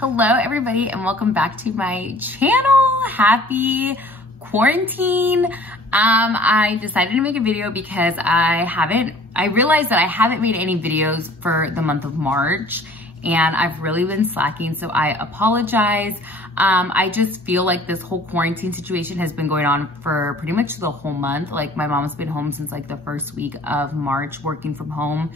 Hello everybody and welcome back to my channel. Happy quarantine. I decided to make a video because I realized that I haven't made any videos for the month of March and I've really been slacking, so I apologize. I just feel like this whole quarantine situation has been going on for pretty much the whole month. Like my mom's been home since like the first week of March working from home.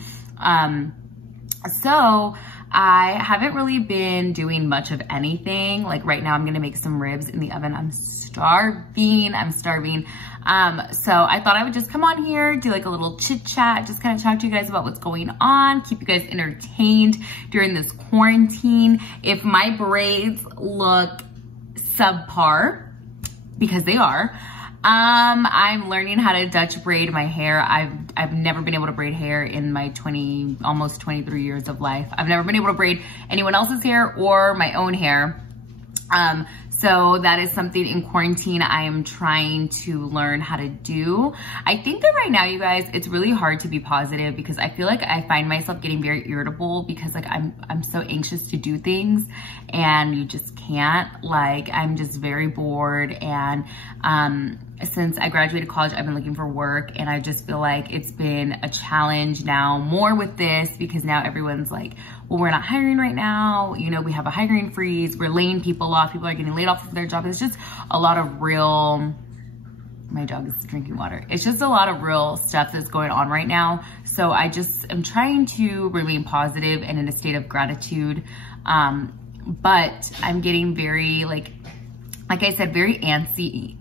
So I haven't really been doing much of anything. Like right now I'm gonna make some ribs in the oven. I'm starving. So I thought I would just come on here, do like a little chit chat, just kind of talk to you guys about what's going on, keep you guys entertained during this quarantine. If my braids look subpar, because they are, I'm learning how to Dutch braid my hair. I've never been able to braid hair in my almost 23 years of life. I've never been able to braid anyone else's hair or my own hair. So that is something in quarantine I am trying to learn how to do. I think that right now, you guys, it's really hard to be positive because I feel like I find myself getting very irritable because like I'm so anxious to do things and you just can't. Like I'm just very bored, and since I graduated college, I've been looking for work, and I just feel like it's been a challenge now more with this because now everyone's like, well, we're not hiring right now. You know, we have a hiring freeze. We're laying people off. People are getting laid off of their job. It's just a lot of real, my dog is drinking water. It's just a lot of real stuff that's going on right now. So I just am trying to remain positive and in a state of gratitude. But I'm getting very, like I said, very antsy.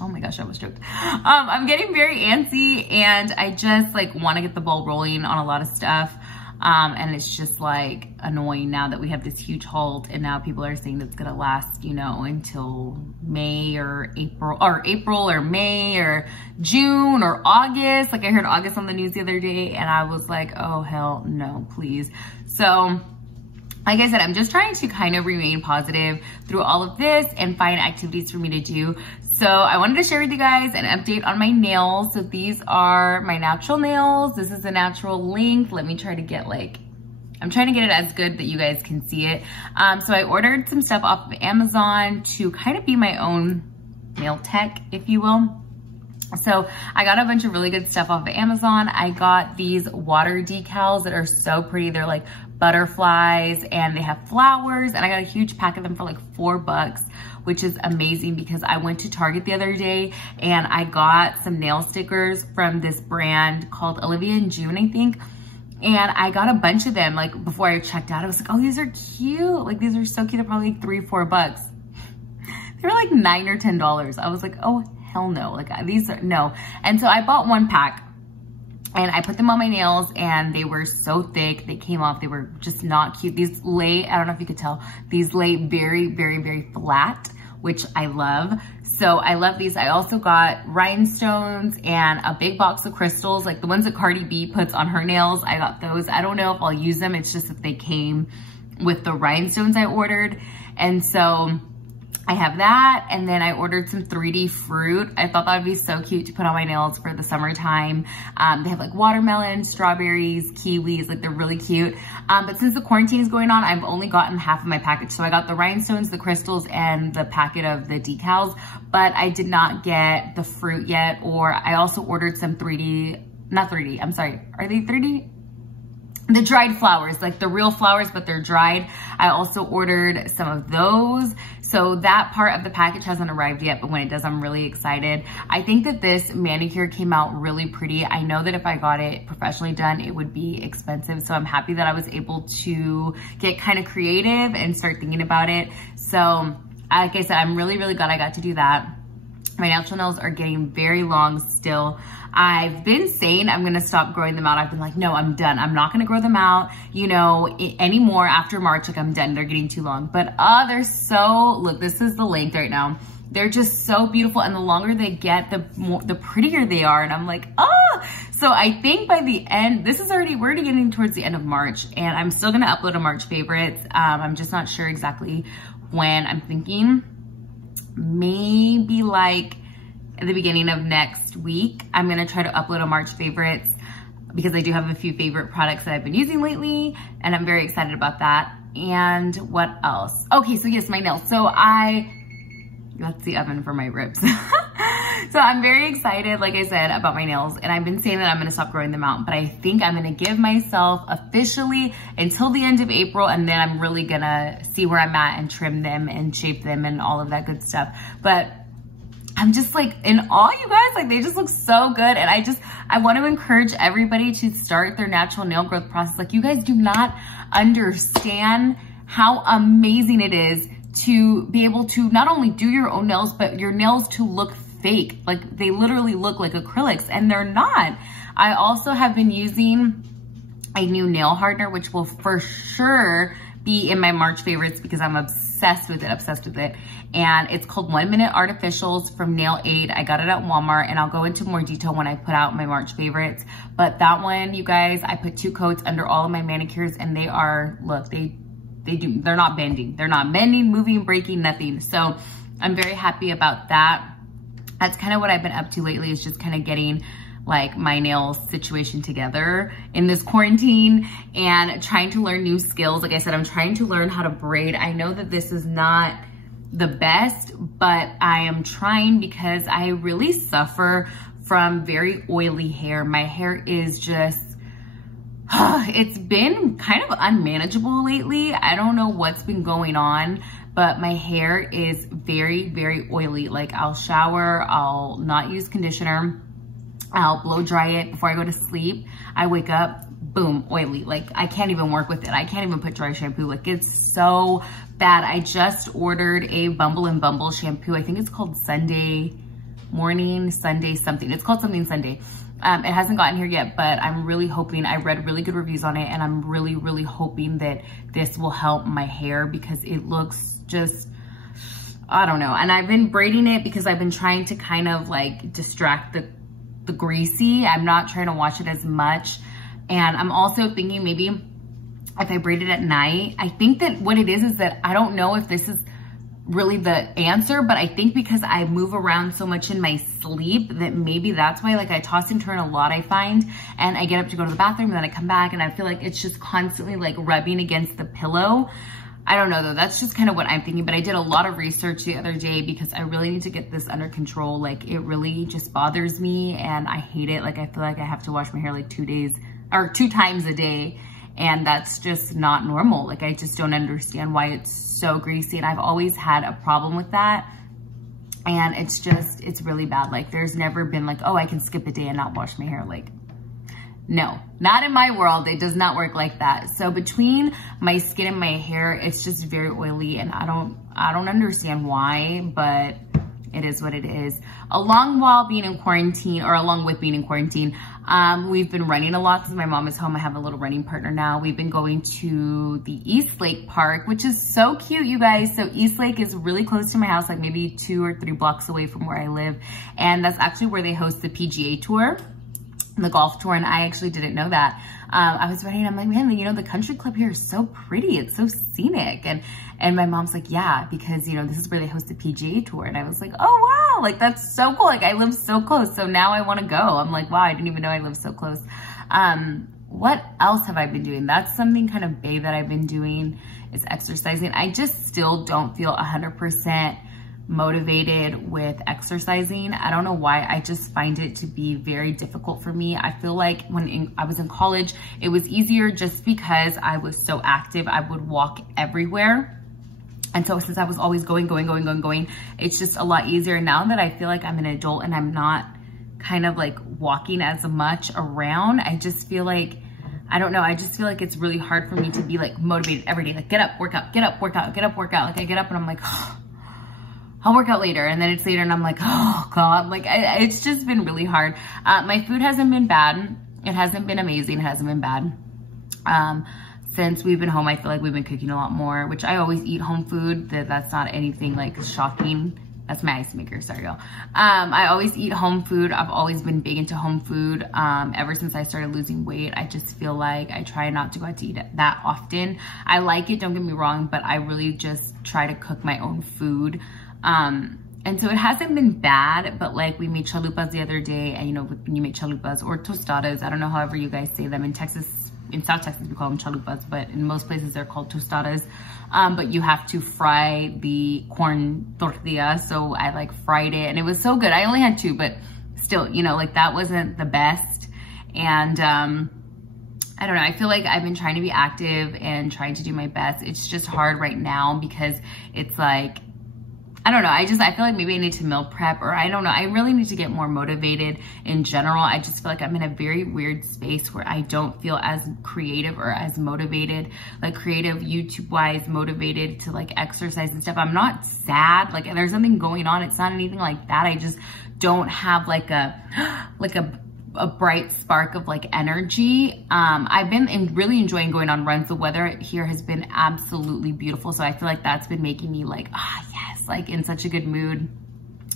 Oh my gosh, I almost choked. I'm getting very antsy and I just like want to get the ball rolling on a lot of stuff. And it's just like annoying now that we have this huge halt and now people are saying it's gonna last, you know, until May or April or May or June or August. Like I heard August on the news the other day and I was like, oh hell no, please. So like I said, I'm just trying to kind of remain positive through all of this and find activities for me to do. So I wanted to share with you guys an update on my nails. So these are my natural nails. This is a natural length. Let me try to get I'm trying to get it as good that you guys can see it. So I ordered some stuff off of Amazon to kind of be my own nail tech, if you will. So I got a bunch of really good stuff off of Amazon. I got these water decals that are so pretty. They're like butterflies and they have flowers, and I got a huge pack of them for like $4, which is amazing because I went to Target the other day and I got some nail stickers from this brand called Olivia and June, I think. And I got a bunch of them like before I checked out. I was like, oh, these are cute. Like these are so cute. They're probably like $3 or $4. They were like $9 or $10. I was like, oh, hell no. Like these are no. And so I bought one pack and I put them on my nails and they were so thick. They came off. They were just not cute. These lay, I don't know if you could tell, these lay very, very, very flat, which I love. So I love these. I also got rhinestones and a big box of crystals, like the ones that Cardi B puts on her nails. I got those. I don't know if I'll use them. It's just that they came with the rhinestones I ordered. And so I have that, and then I ordered some 3D fruit. I thought that would be so cute to put on my nails for the summertime. They have like watermelon, strawberries, kiwis, like they're really cute. But since the quarantine is going on, I've only gotten half of my package. So I got the rhinestones, the crystals, and the packet of the decals, but I did not get the fruit yet. Or I also ordered some 3D, not 3D, I'm sorry, are they 3D? The dried flowers, like the real flowers, but they're dried. I also ordered some of those. So that part of the package hasn't arrived yet, but when it does, I'm really excited. I think that this manicure came out really pretty. I know that if I got it professionally done, it would be expensive. So I'm happy that I was able to get kind of creative and start thinking about it. So like I said, I'm really, really glad I got to do that. My natural nails are getting very long still. I've been saying I'm gonna stop growing them out. I've been like, no, I'm done. I'm not gonna grow them out, you know, anymore after March. Like I'm done, they're getting too long. But they're so, look, this is the length right now. They're just so beautiful. And the longer they get, the prettier they are. And I'm like, so I think by the end, we're already getting towards the end of March, and I'm still gonna upload a March favorites. I'm just not sure exactly when. I'm thinking maybe like at the beginning of next week, I'm gonna try to upload a March favorites because I do have a few favorite products that I've been using lately, and I'm very excited about that. And what else? Okay, so yes, my nails. So that's the oven for my ribs. So I'm very excited, like I said, about my nails, and I've been saying that I'm gonna stop growing them out, but I think I'm gonna give myself officially until the end of April, and then I'm really gonna see where I'm at and trim them and shape them and all of that good stuff. But I'm just like in awe, you guys, like they just look so good. And I want to encourage everybody to start their natural nail growth process. Like, you guys do not understand how amazing it is to be able to not only do your own nails, but your nails to look fake. Like, they literally look like acrylics, and they're not. I also have been using a new nail hardener, which will for sure be in my March favorites because I'm obsessed with it, And it's called 1 Minute Artificials from Nail Aid. I got it at Walmart, and I'll go into more detail when I put out my March favorites. But that one, you guys, I put 2 coats under all of my manicures, and they are, look, they're not bending. They're not bending, moving, breaking, nothing. So I'm very happy about that. That's kind of what I've been up to lately, is just kind of getting like my nail situation together in this quarantine and trying to learn new skills. Like I said, I'm trying to learn how to braid. I know that this is not the best, but I am trying because I really suffer from very oily hair. My hair is just, it's been kind of unmanageable lately. I don't know what's been going on, but my hair is very, very oily. Like, I'll shower, I'll not use conditioner, I'll blow dry it before I go to sleep. I wake up, boom, oily. Like, I can't even work with it. I can't even put dry shampoo. Like, it's so bad. I just ordered a Bumble and Bumble shampoo. I think it's called Sunday Morning, Sunday something. It's called something Sunday. It hasn't gotten here yet, but I'm really hoping, I read really good reviews on it, and I'm really, really hoping that this will help my hair because it looks just, I don't know. And I've been braiding it because I've been trying to kind of like distract the greasy. I'm not trying to wash it as much. And I'm also thinking maybe if I braid it at night, I think that what it is that I don't know if this is really the answer, but I think because I move around so much in my sleep that maybe that's why, like, I toss and turn a lot, I find, and I get up to go to the bathroom and then I come back and I feel like it's just constantly like rubbing against the pillow. I don't know though, that's just kind of what I'm thinking, but I did a lot of research the other day because I really need to get this under control. Like, it really just bothers me and I hate it. Like, I feel like I have to wash my hair like 2 times a day. And that's just not normal. Like, I just don't understand why it's so greasy. And I've always had a problem with that. And it's really bad. Like, there's never been like, oh, I can skip a day and not wash my hair. Like, no, not in my world. It does not work like that. So between my skin and my hair, it's just very oily, and I don't understand why, but it is what it is. Along with being in quarantine, we've been running a lot since my mom is home. I have a little running partner now. We've been going to the East Lake Park, which is so cute, you guys. So East Lake is really close to my house, like maybe 2 or 3 blocks away from where I live. And that's actually where they host the PGA Tour, the golf tour, and I actually didn't know that. I was running, I'm like, man, you know, the country club here is so pretty. It's so scenic. And my mom's like, yeah, because, you know, this is where they host the PGA Tour. And I was like, oh, wow, like, that's so cool. Like, I live so close. So now I want to go. I'm like, wow, I didn't even know I lived so close. What else have I been doing? That's something kind of big that I've been doing, is exercising. I just still don't feel 100% motivated with exercising. I don't know why. I just find it to be very difficult for me. I feel like when I was in college, it was easier just because I was so active. I would walk everywhere. And so since I was always going, it's just a lot easier. Now that I feel like I'm an adult and I'm not kind of like walking as much around, I just feel like, I don't know, I just feel like it's really hard for me to be like motivated every day. Like, get up, work out, get up, work out, get up, work out. Like, I get up and I'm like, oh, I'll work out later. And then it's later and I'm like, oh God, like it's just been really hard. My food hasn't been bad. It hasn't been amazing. It hasn't been bad. Since we've been home, I feel like we've been cooking a lot more, which I always eat home food. That's not anything like shocking. That's my ice maker, sorry y'all. I always eat home food. I've always been big into home food. Ever since I started losing weight, I just feel like I try not to go out to eat it that often. I like it, don't get me wrong, but I really just try to cook my own food. And so it hasn't been bad, but like we made chalupas the other day, and you know, when you make chalupas or tostadas, I don't know, however you guys say them in Texas, in South Texas, we call them chalupas, but in most places they're called tostadas. But you have to fry the corn tortilla. So I like fried it and it was so good. I only had 2, but still, you know, like that wasn't the best. And, I don't know. I feel like I've been trying to be active and trying to do my best. It's just hard right now because it's like, I don't know. I feel like maybe I need to meal prep, or I don't know. I really need to get more motivated in general. I just feel like I'm in a very weird space where I don't feel as creative or as motivated, like creative YouTube wise, motivated to like exercise and stuff. I'm not sad. Like, and there's something going on. It's not anything like that. I just don't have like a bright spark of like energy. I've been really enjoying going on runs. The weather here has been absolutely beautiful. So I feel like that's been making me like, yes, like in such a good mood.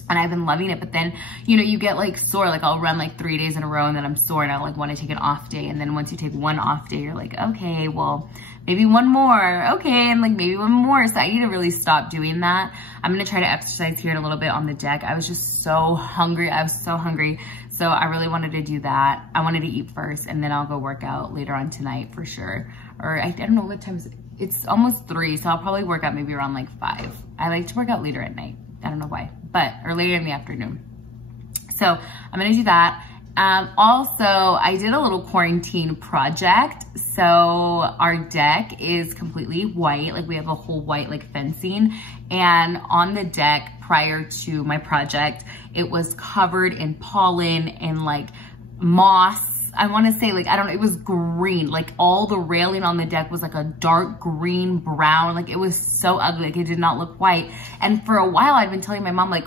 And I've been loving it. But then, you know, you get like sore, like I'll run like 3 days in a row and then I'm sore and I like want to take an off day. And then once you take one off day, you're like, okay, well, maybe one more. Okay. And like maybe one more. So I need to really stop doing that. I'm going to try to exercise here in a little bit on the deck. I was just so hungry. I was so hungry. So I really wanted to do that. I wanted to eat first and then I'll go work out later on tonight for sure. Or I don't know what time is it. It's almost 3. So I'll probably work out maybe around like 5. I like to work out later at night. I don't know why, or later in the afternoon. So I'm gonna do that. Also, I did a little quarantine project. So our deck is completely white. Like we have a whole white like fencing, and on the deck prior to my project, it was covered in pollen and like moss. I want to say like, I don't know, it was green. Like all the railing on the deck was like a dark green brown. Like it was so ugly. Like it did not look white. And for a while I'd been telling my mom like,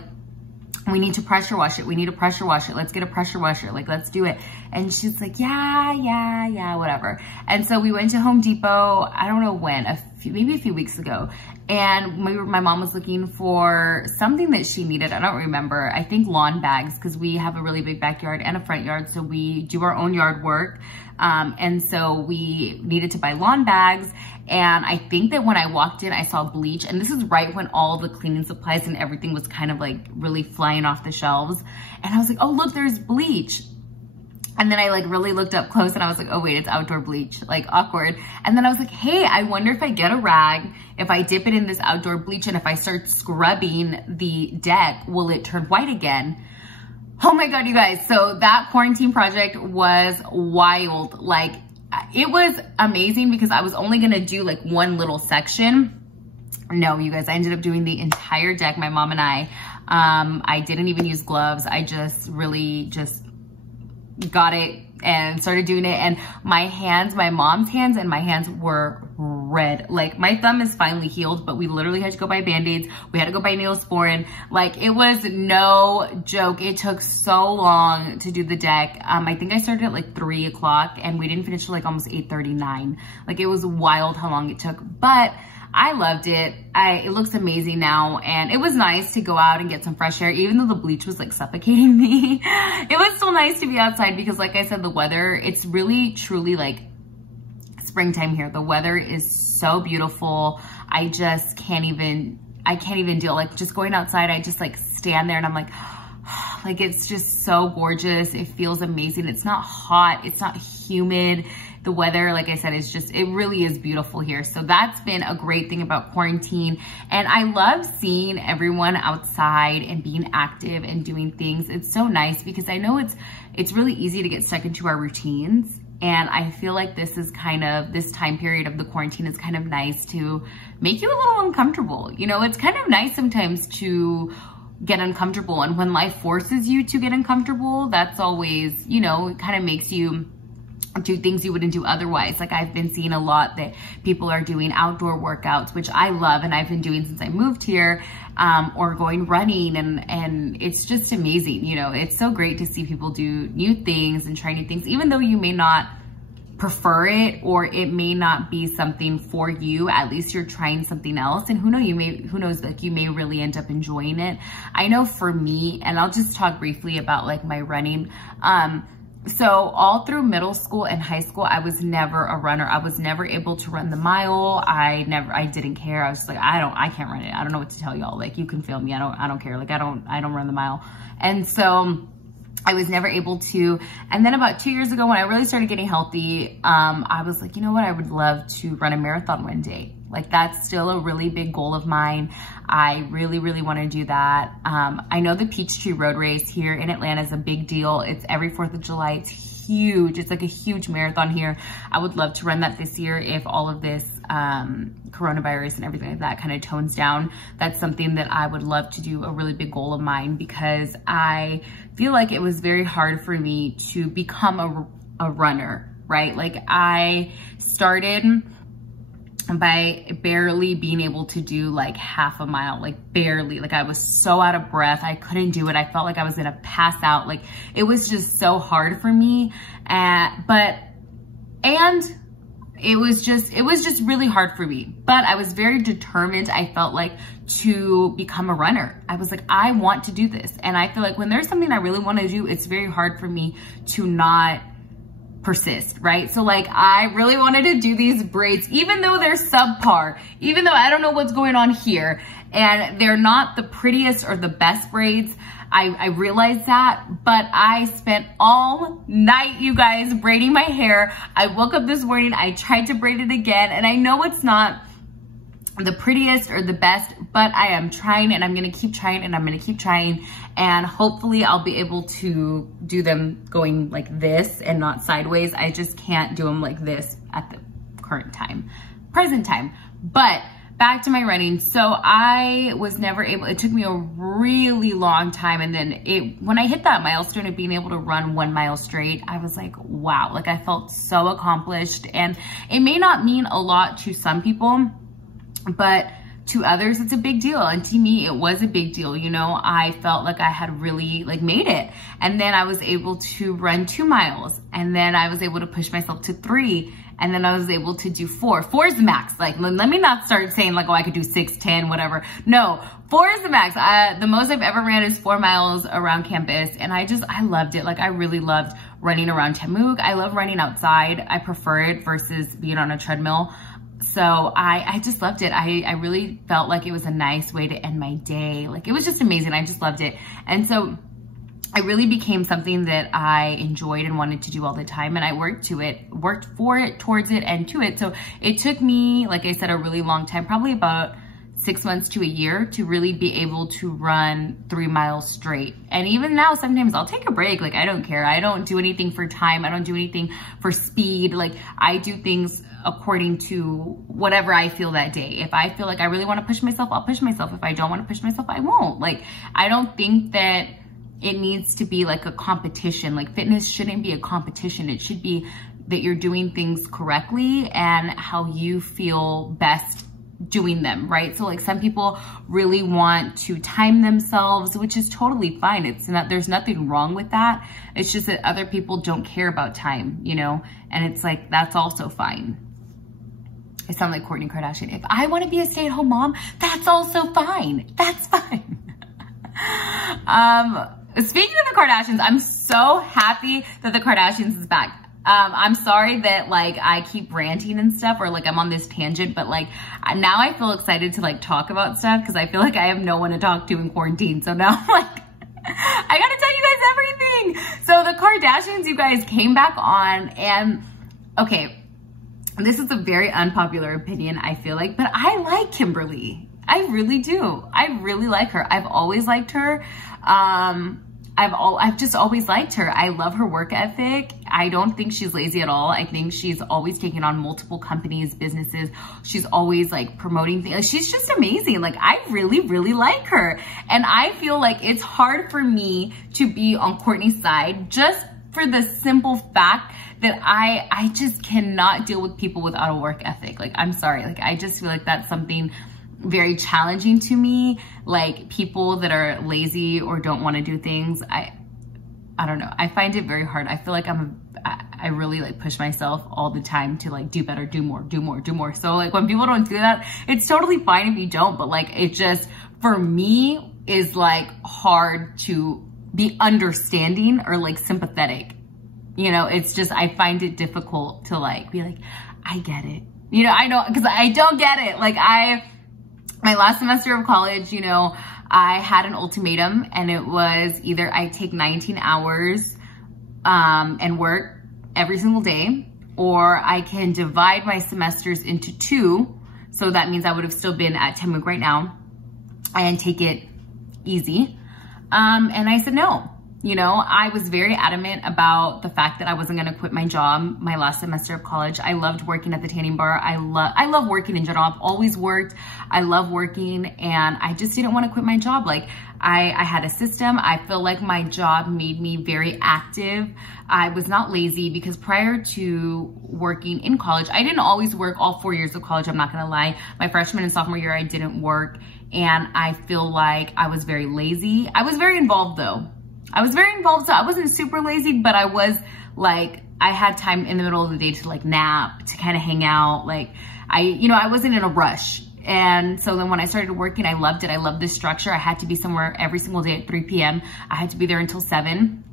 we need to pressure wash it. We need to pressure wash it. Let's get a pressure washer. Like, let's do it. And she's like, yeah, whatever. And so we went to Home Depot, I don't know when, maybe a few weeks ago. And my mom was looking for something that she needed. I don't remember. I think lawn bags, because we have a really big backyard and a front yard. So we do our own yard work. And so we needed to buy lawn bags. And I think that when I walked in, I saw bleach. And this is right when all the cleaning supplies and everything was kind of like really flying off the shelves. And I was like, oh, look, there's bleach. And then I like really looked up close and I was like, oh wait, it's outdoor bleach, like awkward. And then I was like, hey, I wonder if I get a rag, if I dip it in this outdoor bleach and if I start scrubbing the deck, will it turn white again? Oh my God, you guys. So that quarantine project was wild. Like it was amazing because I was only gonna do like one little section. No, you guys, I ended up doing the entire deck, my mom and I didn't even use gloves. I just really got it and started doing it. And my hands, my mom's hands and my hands were red. Like my thumb is finally healed, but we literally had to go buy Band-Aids. We had to go buy Neosporin. Like it was no joke. It took so long to do the deck. I think I started at like 3 o'clock and we didn't finish till like almost 8:39. Like it was wild how long it took, but I loved it. It looks amazing now. And it was nice to go out and get some fresh air, even though the bleach was like suffocating me. It was still nice to be outside because like I said, the weather, it's really truly like springtime here. The weather is so beautiful. I can't even deal. Like just going outside, I just like stand there and I'm like it's just so gorgeous. It feels amazing. It's not hot. It's not humid. The weather, like I said, it really is beautiful here. So that's been a great thing about quarantine. And I love seeing everyone outside and being active and doing things. It's so nice because I know it's really easy to get stuck into our routines. And I feel like this time period of the quarantine is kind of nice to make you a little uncomfortable. You know, it's kind of nice sometimes to get uncomfortable. And when life forces you to get uncomfortable, that's always, you know, it kind of makes you do things you wouldn't do otherwise. Like I've been seeing a lot that people are doing outdoor workouts, which I love and I've been doing since I moved here, or going running and it's just amazing. You know, it's so great to see people do new things and try new things, even though you may not prefer it or it may not be something for you. At least you're trying something else, and who knows, like you may really end up enjoying it. I know for me, and I'll just talk briefly about like my running. So all through middle school and high school, I was never a runner. I was never able to run the mile. I didn't care. I was just like, I can't run it. I don't know what to tell y'all. Like you can film me. I don't care. Like I don't run the mile. And so I was never able to. And then about 2 years ago, when I really started getting healthy, I was like, you know what? I would love to run a marathon one day. Like, that's still a really big goal of mine. I really, really want to do that. I know the Peachtree Road Race here in Atlanta is a big deal. It's every 4th of July. It's huge. It's like a huge marathon here. I would love to run that this year if all of this coronavirus and everything like that kind of tones down. That's something that I would love to do, a really big goal of mine, because I feel like it was very hard for me to become a runner, right? Like, I started by barely being able to do like half a mile, like barely. Like, I was so out of breath. I couldn't do it. I felt like I was gonna pass out. Like, it was just so hard for me. It was just really hard for me, but I was very determined. I felt like to become a runner. I was like, I want to do this. And I feel like when there's something I really want to do, it's very hard for me to not persist, right? So like, I really wanted to do these braids, even though they're subpar, even though I don't know what's going on here, and they're not the prettiest or the best braids. I realized that, but I spent all night, you guys, braiding my hair. I woke up this morning, I tried to braid it again, and I know it's not the prettiest or the best, but I am trying, and I'm gonna keep trying, and I'm gonna keep trying, and hopefully I'll be able to do them going like this and not sideways. I just can't do them like this at the present time. But back to my running. So I was never able, it took me a really long time. And then when I hit that milestone of being able to run 1 mile straight, I was like, wow, like I felt so accomplished. And it may not mean a lot to some people, but to others, it's a big deal. And to me, it was a big deal. You know, I felt like I had really like made it. And then I was able to run 2 miles. And then I was able to push myself to 3. And then I was able to do 4. 4 is the max. Like, let me not start saying like, oh, I could do 6, 10, whatever. No, 4 is the max. The most I've ever ran is 4 miles around campus. And I loved it. Like, I really loved running around Tamook. I love running outside. I prefer it versus being on a treadmill. So I just loved it. I really felt like it was a nice way to end my day. Like, it was just amazing. I just loved it. And so I really became something that I enjoyed and wanted to do all the time. And I worked for it, towards it, and to it. So it took me, like I said, a really long time, probably about 6 months to a year, to really be able to run 3 miles straight. And even now, sometimes I'll take a break. Like, I don't care. I don't do anything for time. I don't do anything for speed. Like, I do things according to whatever I feel that day. If I feel like I really want to push myself, I'll push myself. If I don't want to push myself, I won't. Like, I don't think that it needs to be like a competition. Like, fitness shouldn't be a competition. It should be that you're doing things correctly and how you feel best doing them, right? So like, some people really want to time themselves, which is totally fine. There's nothing wrong with that. It's just that other people don't care about time, you know? And it's like, that's also fine. I sound like Courtney Kardashian. If I want to be a stay-at-home mom, that's also fine. That's fine. Speaking of the Kardashians, I'm so happy that the Kardashians is back. I'm sorry that like I keep ranting and stuff, or like I'm on this tangent, but like now I feel excited to like talk about stuff because I feel like I have no one to talk to in quarantine. So now I'm like, I gotta tell you guys everything. So the Kardashians, you guys, came back on, and okay, this is a very unpopular opinion, I feel like, but I like Kimberly. I really do. I really like her. I've always liked her. I've just always liked her. I love her work ethic. I don't think she's lazy at all. I think she's always taken on multiple companies, businesses. She's always like promoting things. She's just amazing. Like, I really, really like her. And I feel like it's hard for me to be on Courtney's side, just for the simple fact that I just cannot deal with people without a work ethic. Like, I'm sorry. Like, I just feel like that's something very challenging to me. Like, people that are lazy or don't want to do things, I don't know. I find it very hard. I feel like I really like push myself all the time to like do better, do more, do more, do more. So like, when people don't do that, it's totally fine if you don't, but like, it just, for me, is like hard to be understanding or like sympathetic. You know, it's just, I find it difficult to like be like, I get it. You know, I know, because I don't get it. Like, my last semester of college, you know, I had an ultimatum, and it was either I take 19 hours and work every single day, or I can divide my semesters into 2. So that means I would have still been at 10 week right now and take it easy. And I said no. You know, I was very adamant about the fact that I wasn't going to quit my job my last semester of college. I loved working at the tanning bar. I love working in general. I've always worked. I love working, and I just didn't want to quit my job. Like I had a system. I feel like my job made me very active. I was not lazy because prior to working in college, I didn't always work all 4 years of college. I'm not going to lie. My freshman and sophomore year, I didn't work, and I feel like I was very lazy. I was very involved though. I was very involved, so I wasn't super lazy, but I was like, I had time in the middle of the day to like nap, to kind of hang out. Like I wasn't in a rush. And so then when I started working, I loved it. I loved the structure. I had to be somewhere every single day at 3 p.m. I had to be there until 7.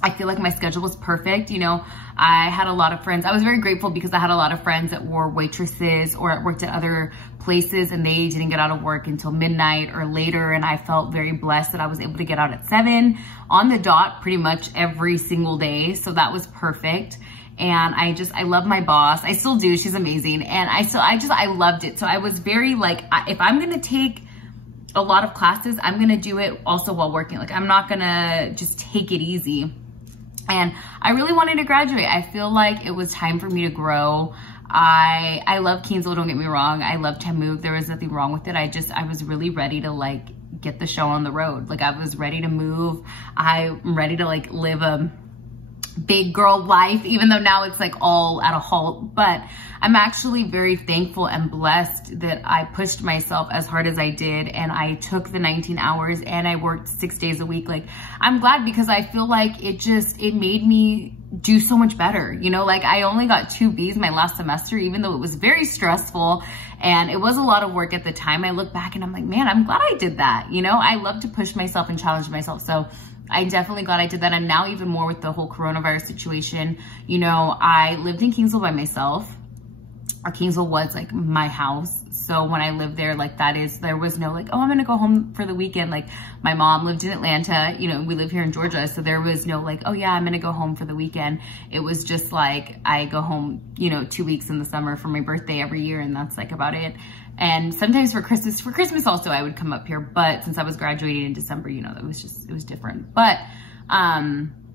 I feel like my schedule was perfect. You know, I had a lot of friends. I was very grateful because I had a lot of friends that were waitresses or worked at other places, and they didn't get out of work until midnight or later. And I felt very blessed that I was able to get out at 7 on the dot pretty much every single day. So that was perfect. And I love my boss. I still do. She's amazing. And I loved it. So I was very like, if I'm going to take a lot of classes, I'm going to do it also while working. Like I'm not going to just take it easy. And I really wanted to graduate. I feel like it was time for me to grow. I love Kingsville, don't get me wrong. I love Tamuke. There was nothing wrong with it. I was really ready to like get the show on the road. Like I was ready to move. I'm ready to like live a big girl life, even though now it's like all at a halt. But I'm actually very thankful and blessed that I pushed myself as hard as I did, and I took the 19 hours and I worked 6 days a week. Like I'm glad, because I feel like it made me do so much better. You know, like I only got 2 Bs my last semester, even though it was very stressful and it was a lot of work at the time. I look back and I'm like, man, I'm glad I did that. You know, I love to push myself and challenge myself. So I definitely glad I did that. And now even more with the whole coronavirus situation, you know, I lived in Kingsville by myself. Kingsville was like my house. So when I lived there, like there was no like, oh, I'm going to go home for the weekend. Like my mom lived in Atlanta, you know, we live here in Georgia. So there was no like, oh yeah, I'm going to go home for the weekend. It was just like, I go home, you know, 2 weeks in the summer for my birthday every year. And that's like about it. And sometimes for Christmas also, I would come up here. But since I was graduating in December, you know, it was different. But,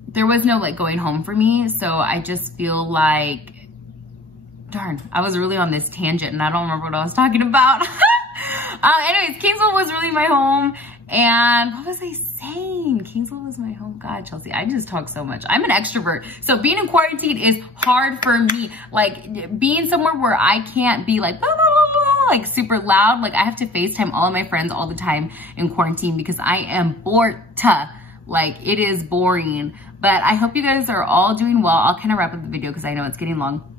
there was no like going home for me. So I just feel like, darn, I was really on this tangent and I don't remember what I was talking about. Anyways, Kingsville was really my home. And what was I saying? Kingsville was my home. God, Chelsea, I just talk so much. I'm an extrovert. So being in quarantine is hard for me. Like being somewhere where I can't be like, blah, blah, blah, blah, like super loud. Like I have to FaceTime all of my friends all the time in quarantine because I am bored. Like it is boring. But I hope you guys are all doing well. I'll kind of wrap up the video because I know it's getting long.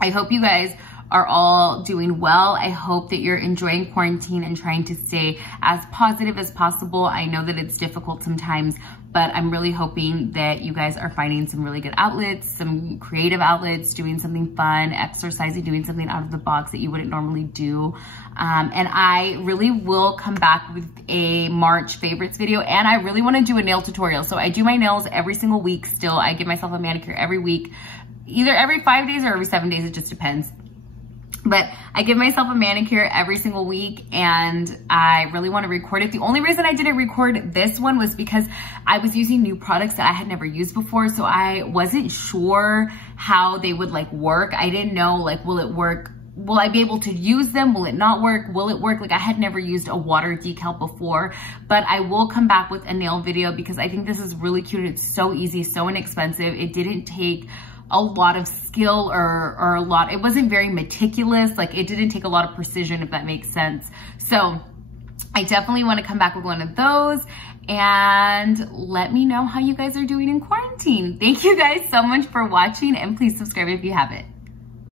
I hope you guys are all doing well. I hope that you're enjoying quarantine and trying to stay as positive as possible. I know that it's difficult sometimes, but I'm really hoping that you guys are finding some really good outlets, some creative outlets, doing something fun, exercising, doing something out of the box that you wouldn't normally do. And I really will come back with a March favorites video, and I really want to do a nail tutorial. So I do my nails every single week still. I give myself a manicure every week, either every 5 days or every 7 days, it just depends. But I give myself a manicure every single week, and I really want to record it. The only reason I didn't record this one was because I was using new products that I had never used before. So I wasn't sure how they would like work. I didn't know like, will it work? Will I be able to use them? Will it not work? Will it work? Like I had never used a water decal before, but I will come back with a nail video because I think this is really cute. It's so easy, so inexpensive. It didn't take a lot of skill or a lot, it wasn't very meticulous. Like it didn't take a lot of precision, if that makes sense. So I definitely want to come back with one of those, and let me know how you guys are doing in quarantine. Thank you guys so much for watching, and please subscribe if you haven't.